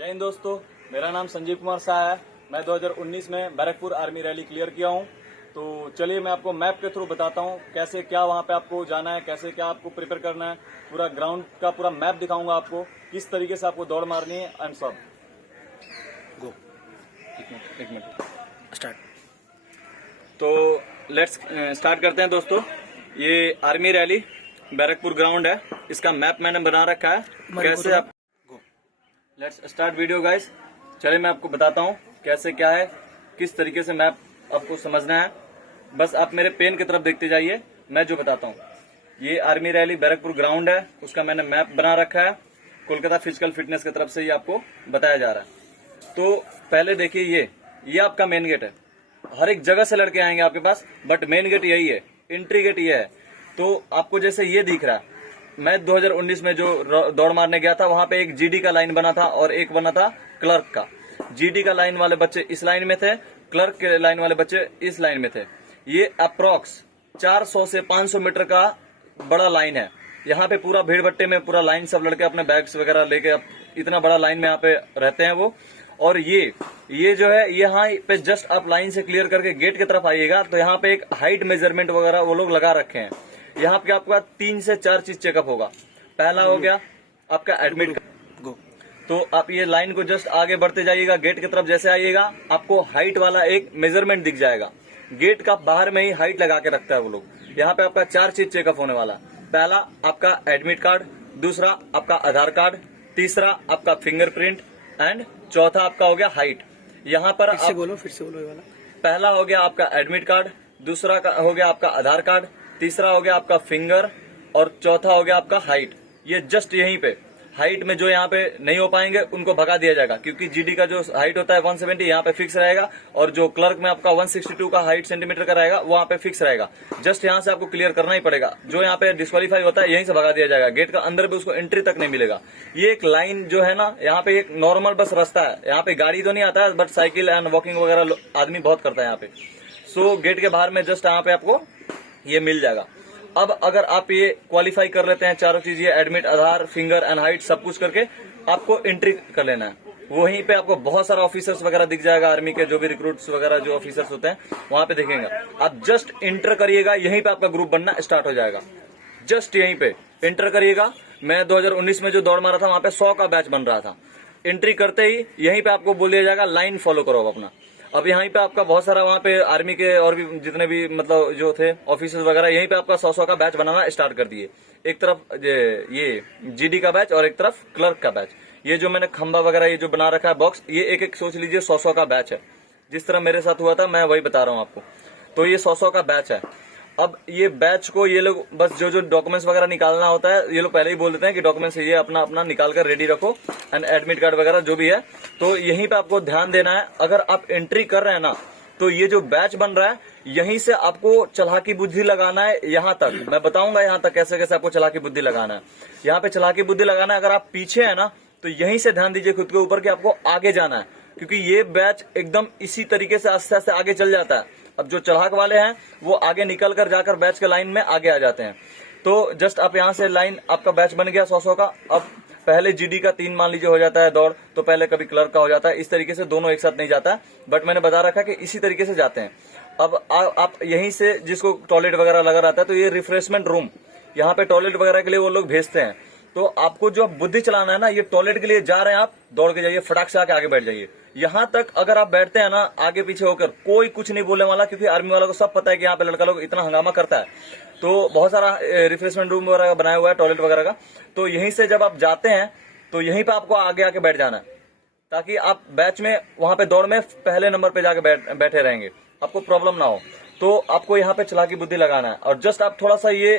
जय हिंद दोस्तों, मेरा नाम संजीव कुमार शाह है। मैं 2019 में बैरकपुर आर्मी रैली क्लियर किया हूं। तो चलिए मैं आपको मैप के थ्रू बताता हूं कैसे क्या वहां पे आपको जाना है, कैसे क्या आपको प्रिपेयर करना है। पूरा ग्राउंड का पूरा मैप दिखाऊंगा आपको, किस तरीके से आपको दौड़ मारनी है एंड सब। गो एक मिनट स्टार्ट। तो लेट्स स्टार्ट करते हैं दोस्तों। ये आर्मी रैली बैरकपुर ग्राउंड है, इसका मैप मैंने बना रखा है। कैसे आप लेट्स स्टार्ट वीडियो गाइस। चलिए मैं आपको बताता हूँ कैसे क्या है, किस तरीके से मैप आपको समझना है। बस आप मेरे पेन की तरफ देखते जाइए, मैं जो बताता हूँ। ये आर्मी रैली बैरकपुर ग्राउंड है, उसका मैंने मैप बना रखा है। कोलकाता फिजिकल फिटनेस की तरफ से ये आपको बताया जा रहा है। तो पहले देखिए, ये आपका मेन गेट है। हर एक जगह से लड़के आएंगे आपके पास, बट मेन गेट यही है, एंट्री गेट ये है। तो आपको जैसे ये दिख रहा है, मैं 2019 में जो दौड़ मारने गया था, वहां पे एक जीडी का लाइन बना था और एक बना था क्लर्क का। जीडी का लाइन वाले बच्चे इस लाइन में थे, क्लर्क के लाइन वाले बच्चे इस लाइन में थे। ये अप्रोक्स 400 से 500 मीटर का बड़ा लाइन है। यहाँ पे पूरा भीड़ भट्टे में पूरा लाइन, सब लड़के अपने बैग्स वगैरह लेके इतना बड़ा लाइन में यहाँ पे रहते हैं वो। और ये जो है, यहाँ पे जस्ट आप लाइन से क्लियर करके गेट की तरफ आइएगा तो यहाँ पे एक हाइट मेजरमेंट वगैरह वो लोग लगा रखे हैं। यहाँ पे आपका 3 से 4 चीज चेकअप होगा। पहला हो गया आपका एडमिट कार्ड। तो आप ये लाइन को जस्ट आगे बढ़ते जाइएगा, गेट की तरफ जैसे आइएगा आपको हाइट वाला एक मेजरमेंट दिख जाएगा। गेट का बाहर में ही हाइट लगा के रखता है वो लोग। यहाँ पे आपका 4 चीज चेकअप होने वाला। पहला आपका एडमिट कार्ड, दूसरा आपका आधार कार्ड, तीसरा आपका फिंगरप्रिंट एंड चौथा आपका हो गया हाइट। यहाँ पर फिर से बोलो ये वाला। पहला हो गया आपका एडमिट कार्ड, दूसरा हो गया आपका आधार कार्ड, तीसरा हो गया आपका फिंगर और चौथा हो गया आपका हाइट। ये जस्ट यहीं पे हाइट में जो यहाँ पे नहीं हो पाएंगे उनको भगा दिया जाएगा, क्योंकि जीडी का जो हाइट होता है 170 यहाँ पे फिक्स रहेगा, और जो क्लर्क में आपका 162 का हाइट सेंटीमीटर का रहेगा वहाँ पे फिक्स रहेगा। जस्ट यहाँ से आपको क्लियर करना ही पड़ेगा। जो यहाँ पे डिस्क्वालीफाई होता है यहीं से भगा दिया जाएगा, गेट का अंदर भी उसको एंट्री तक नहीं मिलेगा। ये एक लाइन जो है ना, यहाँ पे एक नॉर्मल बस रास्ता है। यहाँ पे गाड़ी तो नहीं आता है, बट साइकिल एंड वॉकिंग वगैरह आदमी बहुत करता है यहाँ पे। सो गेट के बाहर में जस्ट यहाँ पे आपको ये मिल जाएगा। अब अगर आप ये क्वालिफाई कर लेते हैं चारों चीज, ये admit, Aadhaar, finger and height सब कुछ करके आपको एंट्री कर लेना है। वहीं पे आपको बहुत सारा ऑफिसर्स वगैरह दिख जाएगा, आर्मी के जो भी रिक्रूट्स वगैरह जो ऑफिसर्स होते हैं वहां पे दिखेंगे। आप जस्ट इंटर करिएगा, यहीं पे आपका ग्रुप बनना स्टार्ट हो जाएगा। जस्ट यहीं पे इंटर करिएगा। मैं 2019 में जो दौड़ मारा था वहां पे 100 का बैच बन रहा था। एंट्री करते ही यहीं पे आपको बोल दिया जाएगा लाइन फॉलो करो अपना। अब यहीं पे आपका बहुत सारा वहां पे आर्मी के और भी जितने भी मतलब जो थे ऑफिसर्स वगैरह, यहीं पे आपका 100 का बैच बनाना स्टार्ट कर दिए। एक तरफ ये जीडी का बैच और एक तरफ क्लर्क का बैच। ये जो मैंने खंबा वगैरह ये जो बना रखा है बॉक्स, ये एक एक सोच लीजिए 100 का बैच है। जिस तरह मेरे साथ हुआ था मैं वही बता रहा हूँ आपको। तो ये 100 का बैच है। अब ये बैच को ये लोग बस जो डॉक्यूमेंट्स वगैरह निकालना होता है, ये लोग पहले ही बोल देते हैं कि डॉक्यूमेंट्स ये अपना अपना निकाल कर रेडी रखो, एंड एडमिट कार्ड वगैरह जो भी है। तो यहीं पे आपको ध्यान देना है। अगर आप एंट्री कर रहे हैं ना, तो ये जो बैच बन रहा है यहीं से आपको चालाकी बुद्धि लगाना है। यहाँ तक मैं बताऊंगा, यहाँ तक कैसे कैसे आपको चालाकी बुद्धि लगाना है। यहाँ पे चालाकी बुद्धि लगाना है। अगर आप पीछे है ना, तो यहीं से ध्यान दीजिए खुद के ऊपर कि आपको आगे जाना है, क्योंकि ये बैच एकदम इसी तरीके से आस्ते आस्ते आगे चल जाता है। अब जो चढ़ाक वाले हैं वो आगे निकल कर जाकर बैच के लाइन में आगे आ जाते हैं। तो जस्ट आप यहाँ से लाइन, आपका बैच बन गया 100 का। अब पहले जीडी का 3 मान लीजिए हो जाता है दौड़, तो पहले कभी क्लर्क का हो जाता है। इस तरीके से दोनों एक साथ नहीं जाता है, बट मैंने बता रखा कि इसी तरीके से जाते हैं। अब आप यहीं से, जिसको टॉयलेट वगैरह लगा रहता है, तो ये रिफ्रेशमेंट रूम, यहाँ पे टॉयलेट वगैरह के लिए वो लोग भेजते हैं। तो आपको जो बुद्धि चलाना है ना, ये टॉयलेट के लिए जा रहे हैं आप, दौड़ के जाइए, फटाक से आके बैठ जाइए। यहाँ तक अगर आप बैठते हैं ना आगे पीछे होकर, कोई कुछ नहीं बोलने वाला, क्योंकि आर्मी वालों को सब पता है कि यहाँ पे लड़का लोग इतना हंगामा करता है। तो बहुत सारा रिफ्रेशमेंट रूम वगैरह बनाया हुआ है, टॉयलेट वगैरह का। तो यहीं से जब आप जाते हैं तो यहीं पे आपको आगे आके बैठ जाना है, ताकि आप बैच में वहां पे दौड़ में पहले नंबर पे जाके बैठे रहेंगे, आपको प्रॉब्लम ना हो। तो आपको यहाँ पे चालाकी बुद्धि लगाना है। और जस्ट आप थोड़ा सा ये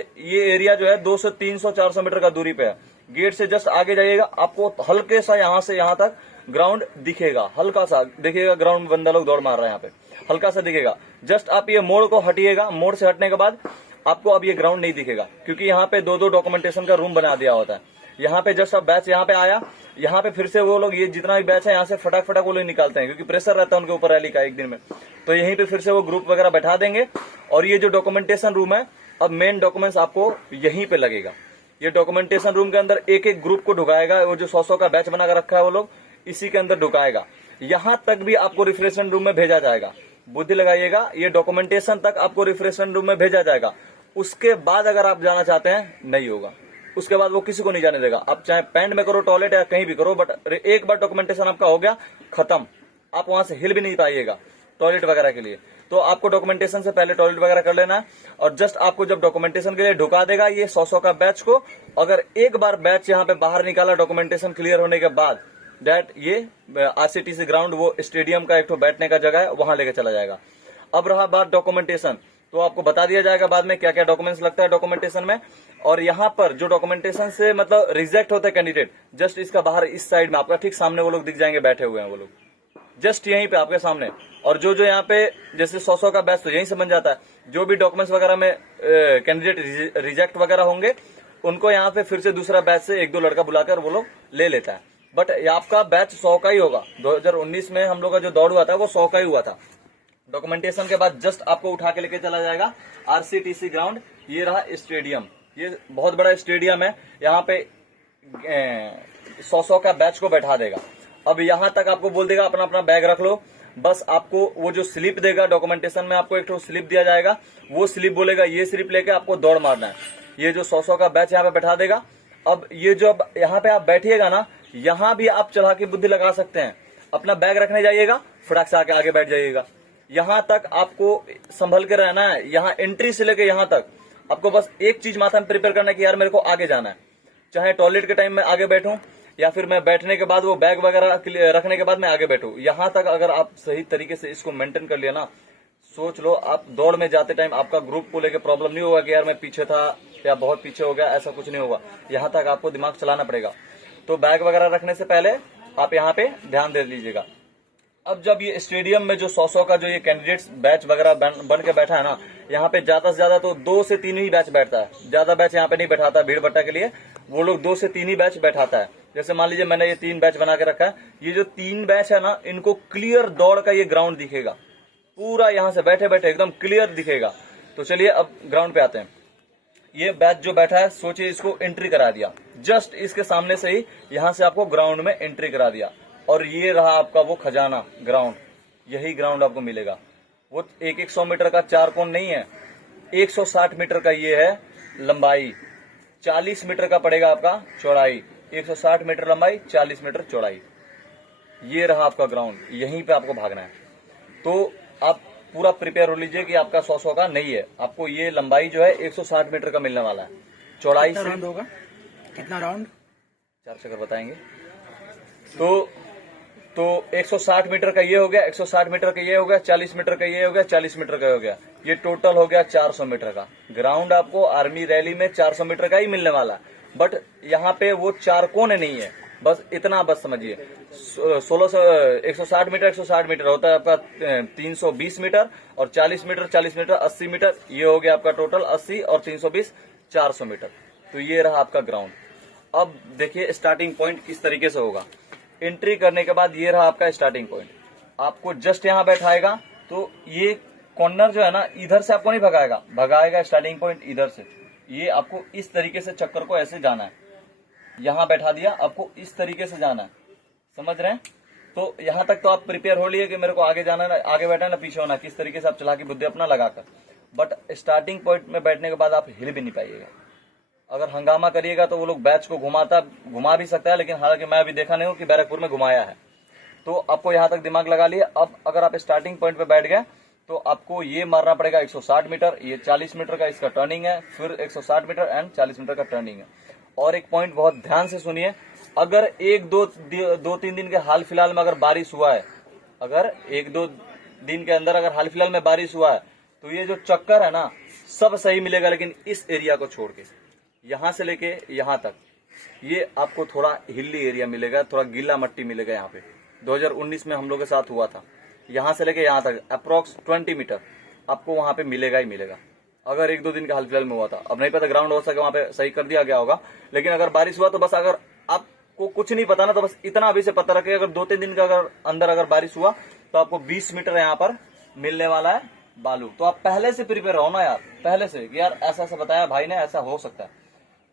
एरिया जो है 200, 300, 400 मीटर का दूरी पे है। गेट से जस्ट आगे जाइएगा, आपको हल्के सा यहाँ से यहाँ तक ग्राउंड दिखेगा। हल्का सा देखिएगा ग्राउंड, बंदा लोग दौड़ मार रहे हैं यहाँ पे, हल्का सा दिखेगा। जस्ट आप ये मोड़ को हटिएगा, मोड़ से हटने के बाद आपको अब ये ग्राउंड नहीं दिखेगा, क्योंकि यहाँ पे 2-2 डॉक्यूमेंटेशन का रूम बना दिया होता है। यहाँ पे जस्ट अब बैच यहाँ पे आया, यहाँ पे फिर से वो लोग, ये जितना भी बैच है यहाँ से फटाक फटाक वो लोग निकालते हैं, क्योंकि प्रेशर रहता है उनके ऊपर रैली का एक दिन में। तो यहीं पे फिर से वो ग्रुप वगैरह बैठा देंगे। और ये जो डॉक्यूमेंटेशन रूम है, अब मेन डॉक्यूमेंट्स आपको यहीं पे लगेगा। ये डॉक्यूमेंटेशन रूम के अंदर एक एक ग्रुप को ढुकाएगा। वो जो 100 का बैच बना कर रखा है वो लोग, इसी के अंदर ढुकाएगा। यहां तक भी आपको रिफ्रेशमेंट रूम में भेजा जाएगा। बुद्धि लगाइएगा, ये डॉक्यूमेंटेशन तक आपको रिफ्रेशमेंट रूम में भेजा जाएगा। उसके बाद अगर आप जाना चाहते हैं नहीं होगा, उसके बाद वो किसी को नहीं जाने देगा। आप चाहे पैंट में करो, टॉयलेट या कहीं भी करो, बट एक बार डॉक्यूमेंटेशन आपका हो गया, खत्म, आप वहां से हिल भी नहीं पाइएगा टॉयलेट वगैरह के लिए। तो आपको डॉक्यूमेंटेशन से पहले टॉयलेट वगैरह कर लेना है। और जस्ट आपको जब डॉक्यूमेंटेशन के लिए ढुका देगा ये 100 का बैच को, अगर एक बार बैच यहाँ पे बाहर निकाला डॉक्यूमेंटेशन क्लियर होने के बाद, दैट ये आरसीटीसी ग्राउंड, वो स्टेडियम का एक तो बैठने का जगह है, वहां लेके चला जाएगा। अब रहा बात डॉक्यूमेंटेशन, तो आपको बता दिया जाएगा बाद में क्या क्या डॉक्यूमेंट्स लगता है डॉक्यूमेंटेशन में। और यहाँ पर जो डॉक्यूमेंटेशन से मतलब रिजेक्ट होते हैं कैंडिडेट, जस्ट इसका बाहर इस साइड में आपका ठीक सामने वो लोग दिख जाएंगे, बैठे हुए हैं वो लोग जस्ट यहीं पे आपके सामने। और जो जो यहाँ पे जैसे 100 का बैच तो यहीं से बन जाता है। जो भी डॉक्यूमेंट्स वगैरह में कैंडिडेट रिजेक्ट वगैरह होंगे, उनको यहाँ पे फिर से दूसरा बैच से एक दो लड़का बुलाकर वो लोग ले लेता है। बट आपका बैच 100 का ही होगा। 2019 में हम लोग का जो दौड़ हुआ था वो 100 का ही हुआ था। डॉक्यूमेंटेशन के बाद जस्ट आपको उठा के लेके चला जाएगा आरसीटीसी ग्राउंड। ये रहा स्टेडियम, ये बहुत बड़ा स्टेडियम है। यहाँ पे 100 का बैच को बैठा देगा। अब यहाँ तक आपको बोल देगा अपना अपना बैग रख लो। बस आपको वो जो स्लिप देगा डॉक्यूमेंटेशन में, आपको एक तो स्लिप दिया जाएगा, वो स्लिप बोलेगा ये स्लिप लेके आपको दौड़ मारना है। ये जो 100 का बैच यहाँ पे बैठा देगा। अब ये जो यहाँ पे आप बैठिएगा ना, यहाँ भी आप चला के बुद्धि लगा सकते हैं। अपना बैग रखने जाइएगा, फटाक से आके आगे बैठ जाइएगा। यहाँ तक आपको संभल के रहना है। यहाँ एंट्री से लेके यहाँ तक आपको बस एक चीज माथा में प्रिपेयर करना है कि यार मेरे को आगे जाना है। चाहे टॉयलेट के टाइम में आगे बैठूं या फिर मैं बैठने के बाद वो बैग वगैरह रखने के बाद मैं आगे बैठूं। यहाँ तक अगर आप सही तरीके से इसको मेंटेन कर लिया ना, सोच लो आप दौड़ में जाते टाइम आपका ग्रुप को लेकर प्रॉब्लम नहीं होगा कि यार मैं पीछे था या बहुत पीछे हो गया, ऐसा कुछ नहीं होगा। यहाँ तक आपको दिमाग चलाना पड़ेगा। तो बैग वगैरह रखने से पहले आप यहाँ पे ध्यान दे लीजिएगा। अब जब ये स्टेडियम में जो 100 का जो ये कैंडिडेट्स बैच वगैरह बन के बैठा है ना, यहाँ पे ज्यादा से ज्यादा तो 2 से 3 ही बैच बैठता है। ज्यादा बैच यहाँ पे नहीं बैठाता भीड़ भट्टा के लिए। वो लोग 2 से 3 ही बैच बैठाता है। जैसे मान लीजिए मैंने ये 3 बैच बना के रखा है। ये जो 3 बैच है ना, इनको क्लियर दौड़ का ये ग्राउंड दिखेगा पूरा, यहाँ से बैठे बैठे एकदम क्लियर दिखेगा। तो चलिए अब ग्राउंड पे आते हैं। ये बैच जो बैठा है, सोचिए इसको एंट्री करा दिया, जस्ट इसके सामने से ही यहाँ से आपको ग्राउंड में एंट्री करा दिया। और ये रहा आपका वो खजाना ग्राउंड। यही ग्राउंड आपको मिलेगा। वो 100 मीटर का 4 कोण नहीं है, 160 मीटर का ये है लंबाई, 40 मीटर का पड़ेगा आपका चौड़ाई। 160 मीटर लंबाई, 40 मीटर चौड़ाई। ये रहा आपका ग्राउंड, यहीं पे आपको भागना है। तो आप पूरा प्रिपेयर हो लीजिए कि आपका 100 का नहीं है। आपको ये लंबाई जो है 160 मीटर का मिलने वाला है। चौड़ाई से राउंड होगा, कितना राउंड? 4 चक्कर बताएंगे। तो 160 मीटर का ये हो गया, 160 मीटर का ये हो गया, 40 मीटर का ये हो गया, 40 मीटर का हो गया। ये टोटल हो गया 400 मीटर का ग्राउंड। आपको आर्मी रैली में 400 मीटर का ही मिलने वाला है। बट यहाँ पे वो 4 कोने नहीं है, बस इतना बस समझिए। 160 मीटर 160 मीटर होता है आपका 320 मीटर, और 40 मीटर 40 मीटर 80 मीटर। ये हो गया आपका टोटल 80 और 320 400 मीटर। तो ये रहा आपका ग्राउंड। अब देखिए स्टार्टिंग पॉइंट किस तरीके से होगा। एंट्री करने के बाद ये रहा आपका स्टार्टिंग पॉइंट। आपको जस्ट यहाँ बैठाएगा तो ये कॉर्नर जो है ना, इधर से आपको नहीं भगाएगा स्टार्टिंग पॉइंट इधर से। ये आपको इस तरीके से चक्कर को ऐसे जाना है। यहाँ बैठा दिया, आपको इस तरीके से जाना है, समझ रहे हैं? तो यहाँ तक तो आप प्रिपेयर हो लिए कि मेरे को आगे जाना है, आगे बैठना है ना पीछे होना, किस तरीके से आप चला के बुद्धि अपना लगाकर। बट स्टार्टिंग पॉइंट में बैठने के बाद आप हिल भी नहीं पाइएगा। अगर हंगामा करिएगा तो वो लोग बैच को घुमा भी सकता है, लेकिन हालांकि मैं अभी देखा नहीं हूं कि बैरकपुर में घुमाया है। तो आपको यहाँ तक दिमाग लगा लिए। अब अगर आप स्टार्टिंग पॉइंट पे बैठ गए तो आपको ये मारना पड़ेगा 160 मीटर। ये 40 मीटर का इसका टर्निंग है, फिर 160 मीटर एंड 40 मीटर का टर्निंग है। और एक पॉइंट बहुत ध्यान से सुनिए, अगर 1-2-3 दिन के हाल फिलहाल में अगर बारिश हुआ है, अगर 1-2 दिन के अंदर अगर हाल फिलहाल में बारिश हुआ है, तो ये जो चक्कर है ना सब सही मिलेगा। लेकिन इस एरिया को छोड़ के, यहाँ से लेके यहाँ तक, ये आपको थोड़ा हिली एरिया मिलेगा, थोड़ा गीला मट्टी मिलेगा। यहाँ पे 2019 में हम लोग के साथ हुआ था। यहाँ से लेके यहाँ तक अप्रोक्स 20 मीटर आपको वहां पे मिलेगा ही मिलेगा। अगर 1-2 दिन का हाल फिलहाल में हुआ था, अब नहीं पता ग्राउंड हो सके वहां पे सही कर दिया गया होगा, लेकिन अगर बारिश हुआ तो बस, अगर आपको कुछ नहीं पता ना तो बस इतना अभी से पता रखे, अगर 2-3 दिन का अगर बारिश हुआ तो आपको 20 मीटर यहाँ पर मिलने वाला है बालू। तो आप पहले से प्रिपेयर हो ना यार, पहले से कि यार ऐसा ऐसा बताया भाई ने, ऐसा हो सकता है।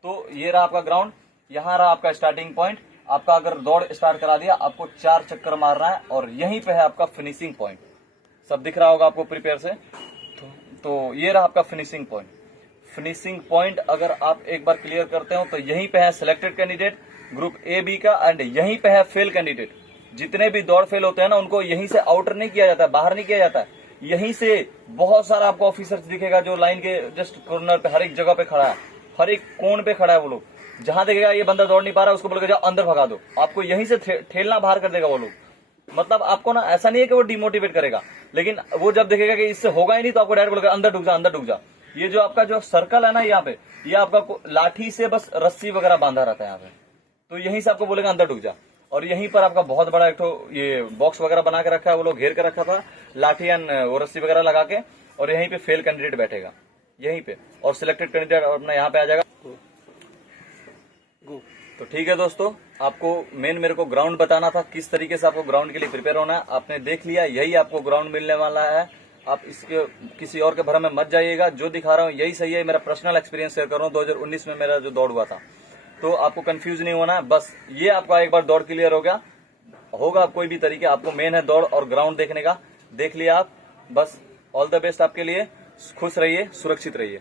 तो ये रहा आपका ग्राउंड, यहाँ रहा आपका स्टार्टिंग पॉइंट। आपका अगर दौड़ स्टार्ट करा दिया, आपको 4 चक्कर मारना है और यहीं पे है आपका फिनिशिंग पॉइंट। सब दिख रहा होगा आपको प्रिपेयर से। तो ये रहा आपका फिनिशिंग पॉइंट। फिनिशिंग पॉइंट अगर आप एक बार क्लियर करते हो तो यहीं पे है selected candidate group A B का, एंड यहीं पे है फेल कैंडिडेट। जितने भी दौड़ फेल होते हैं ना, उनको यहीं से आउटर नहीं किया जाता है, बाहर नहीं किया जाता है। यहीं से बहुत सारा आपको ऑफिसर्स दिखेगा जो लाइन के जस्ट कॉर्नर पे हर एक जगह पे खड़ा है, हर एक कोण पे खड़ा है। वो लोग जहां देखेगा ये बंदा दौड़ नहीं पा रहा है, उसको बोलेगा जाओ अंदर भगा दो, आपको यहीं से ठेलना बाहर कर देगा वो लोग। मतलब आपको ना ऐसा नहीं है कि वो डिमोटिवेट करेगा, लेकिन वो जब देखेगा कि इससे होगा ही नहीं तो आपको डायरेक्ट बोलेगा अंदर डूब जा, अंदर डूब जा। ये जो आपका जो सर्कल है ना यहाँ पे, ये आपका लाठी से बस रस्सी वगैरह बांधा रहता है यहाँ पे, तो यहीं से आपको बोलेगा अंदर डूब जा। और यहीं पर आपका बहुत बड़ा एक तो ये बॉक्स वगैरह बना के रखा है, वो लोग घेर के रखा था लाठी एंड वो रस्सी वगैरह लगा के, और यहीं पे फेल कैंडिडेट बैठेगा यहीं पे, और सिलेक्टेड कैंडिडेट अपना यहाँ पे आ जाएगा। तो ठीक है दोस्तों, आपको मेन मेरे को ग्राउंड बताना था, किस तरीके से आपको ग्राउंड के लिए प्रिपेयर होना है। आपने देख लिया, यही आपको ग्राउंड मिलने वाला है। आप इसके किसी और के भरम में मत जाइएगा, जो दिखा रहा हूँ यही सही है। मेरा पर्सनल एक्सपीरियंस शेयर कर रहा हूँ, 2019 में मेरा जो दौड़ हुआ था। तो आपको कंफ्यूज नहीं होना है, बस ये आपका एक बार दौड़ क्लियर हो गया होगा। कोई भी तरीके, आपको मेन है दौड़ और ग्राउंड देखने का, देख लिया आप। बस ऑल द बेस्ट आपके लिए, खुश रहिए, सुरक्षित रहिए।